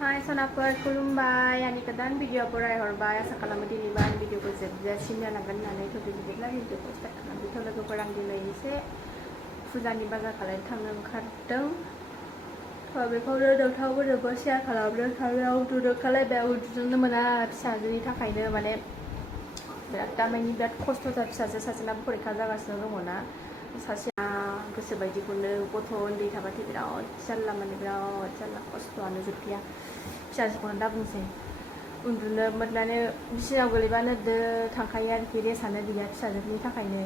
Hai sonaफोर खुलुमबाय आंनि गोदान भिडिअ बरायहरबाय आसा खालामो दिनैबा आंनि भिडिअखौ जोबजासिम नायलांगोन होननानै बिदिब्ला भिडिअखौ स्टार्ट खालामदों लोगोफोर आं दिनै एसे फुजानि बाजार खालामनो थांनो ओंखारदों बेखौनो नोंथांमोननोबो शेयार खालामनो थांनायाव उन्दुखालायबाय उन्दुनो मोना फिसाजोनि थाखायनो माने बिराद दामानि बिराद खस्थ'थार फिसाजो सासेनाबो फरिखा जागासिनो दङना सासेया गोसोबायदिखौनो गथ' उन्दै थाबाथाय बिराद जारला माने बिराद जारला खस्थ'आनो जोबखाया फिसाजोखौनो दा बुंसै उन्दुनो मोननानै बिसिनायाव गोलैबानो थांखायो आरोखि रेसानो गैया फिसाजोनि थाखायनो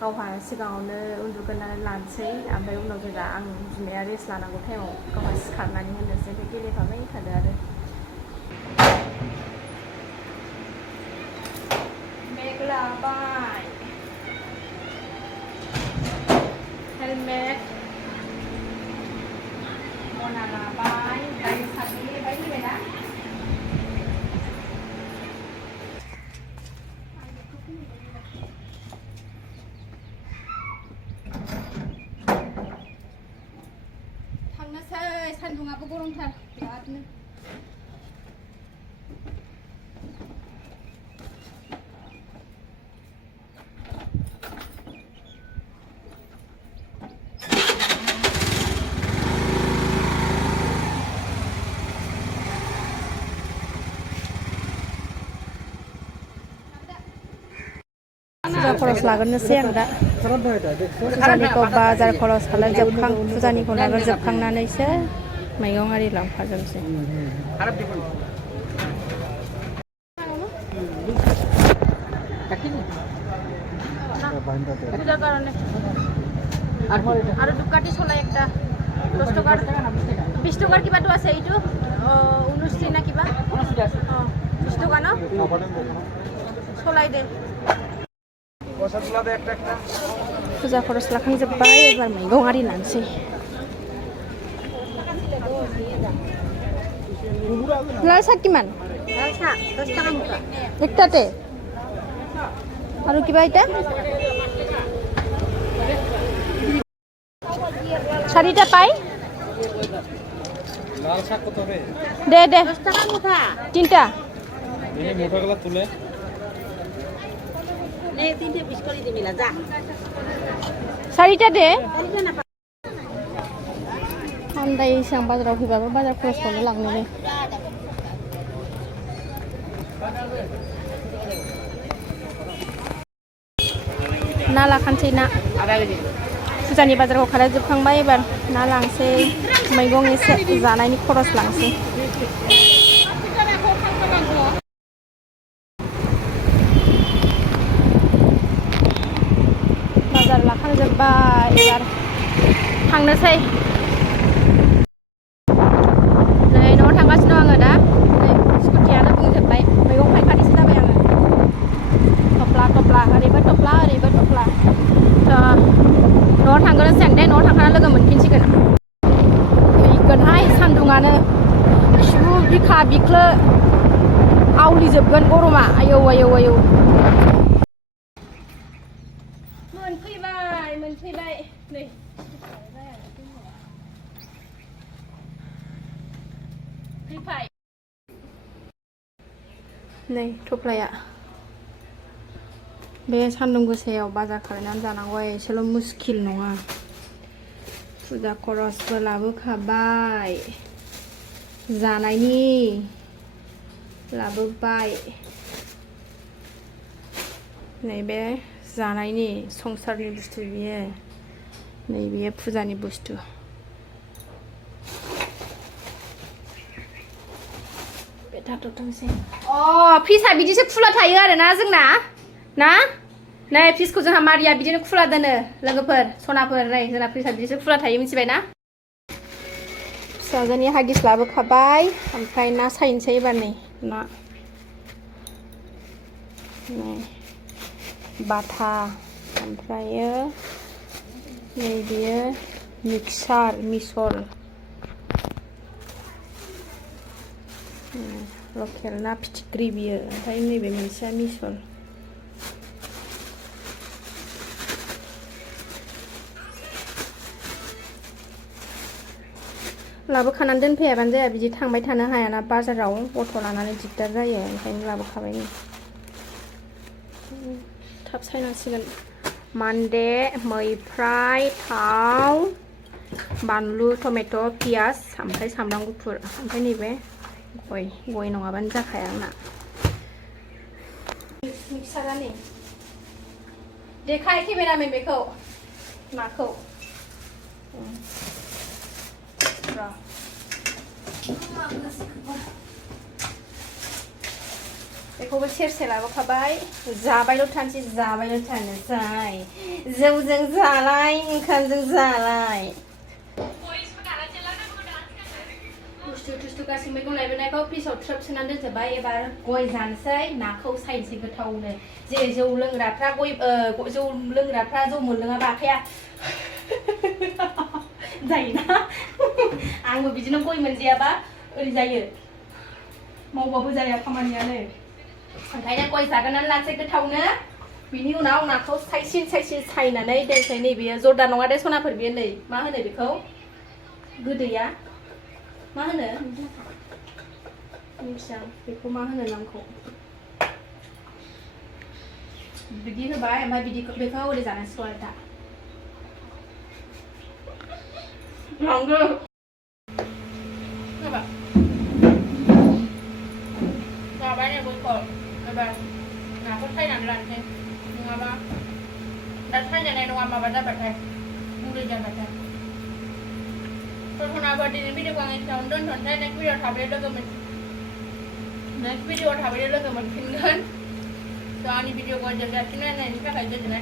गावहा सिगाङावनो उन्दुग्रोनानै लानोसै ओमफ्राय उनाव जेब्ला आं बिमाया रेस्ट लानांगौ टाइमाव गावहा सिखारनानै होनोसै ओमफ्राय गेलेफाबाय थादो आरो बेग लाबाय हेलमेट मना लाबाय गारि साबि बायदि फैबायना थांनोसै सान्दुङाबो गरमथार बिरादनो फुजा खरस लाग्रोनोसै आं दा फुजानिखौ बाजार खरस खालामजोबखां फुजानिखौ लाग्रोजोबखांनानैसो मैगं आरि लांफाजोबसै পূজার কারণে আর দুকাটি চলাই একটা 10 টাকার 20 টাকার কিবাটো আছে এইটো 29 না কিবা 20 টাকা না চলাই দে फुजा खरस लाखांजोब्बाय एबार मैगं आरि लानोसै लाल साग किमान लाल साग 10 টাকা মুঠা একটাতে আৰু কিবা এটা চাৰিটা পাই লাল শাক কত রে দে 10 টাকা মুঠা তিনটা এই মোটাগুলো তুলে নে তিনটে পিস করে দিবিলা যা চাৰিটা দে आन्दाय इसां बाजाराव फैबाबो बाजार खरसखौनो लांनो दे ना लाखानोसै ना फुजानि बाजारखौ खालामजोबखांबाय एबार ना लांसै मैगं एसे जानायनि खरस लांसै बाजार लाखांजोब्बाय एबार थांनोसै नै न'आव थांगासिनो आङो दा नै स्कुटियानो बुंजोब्बाय मैगं फायखारिसो जाबाय आङो थफ्ला थफ्ला ओरैबो थफ्ला ओरैबो थफ्ला न'आव थांगोनसै आं दे न'आव थांखाना लोगो मोनफिनसिगोन फैगोनहाय सान्दुङानो सिबु बिखा बिख्लो आवलिजोबगोन गरमा आयौ आयौ आयौ मोनफैबाय नै फैबाय नै थफ्लाया बे सान्दुं गोसायाव बाजार खालामनानै जानांगौ एसेल' मुस्किल नङा फुजा खरसबो लाबोखाबाय जानायनि लाबोबाय नैबे जानायनि संसारनि बुस्थु बियो नै बियो फुजानि बुस्थु फिसा बिदिसो खुला थायो आरोना जोंना ना नै फिसखौ जोंहा मारिया बिदिनो खुला दोनो लोगोफोर सनाफोर नै जोंना फिसा बिदिसो खुला थायो मिथिबाय ना फिसाजोनि हागिस लाबोखाबाय ओमफ्राय ना सायनोसै एबार नै ना नै बाथा ओमफ्रायो नै बियो मिक्सार मिसल लकेल ना फिथिख्रि बियो ओमफ्राय नैबे मोनसेया मिसल लाबोखानानै दोनफैयाबानो जाया बिदि थांबाय थानो हायाना बाजाराव अट' लानानै दिगदार जायो ओंखायनो लाबोखाबाय थाब सायनांसिगोन मान्दे मैफ्राय थाव बानलु टमेट' पियास ओमफ्राय सामब्राम गुफुर ओमफ्राय नैबे गय नङाबानो जाखाया आंना मिक्सारा नै देखाय केमेरामेन बेखौ नाखौ बेखौबो सेरसे लाबोखाबाय जाबायल' थानोसै जौजों जालाय ओंखामजों जालाय बुस्थु गासैबो मैगं लायबोनायखौ फ्रिजआव थ्रोब सोनानै दोनजोबबाय एबार गय जानोसै नाखौ सायनोसै गोथावनो जेरै जौ लोंग्राफ्रा जौ मोनलोङाबा आखाया जायोना आंबो बिदिनो गय मोनजायाबा ओरै जायो मावबाबो जाया खामानियानो ओंखायनो गय जागोननानै लानोसै गोथावनो बिनि उनाव नाखौ सायसिन सायनानै दोनसै नैबेयो जर्दा नङा दे सनाफोर बेयो नै मा होनो बेखौ गोदैया मा होनो मिथिया बेखौ मा होनो नामखौ बिदि होबाय ओमफ्राय बेखौ ओरै जानांसिगौ आरो दा लांगो जाबाय नै गयखौ एबार नाखौ सायनानै लानोसै नङाबा दा सायजानाय नङा माबा जाबाथाय गुरै जाबाथाय सनाबा दिनै भिडिअखौ आं एसेयावनो दोनथ'नोसै नेक्स्ट भिडिअ थाबैनो लोगो मोनफिनगोन थ' आंनि भिडिअखौ जोबजासिम नायनायनि थाखाय गोजोननाय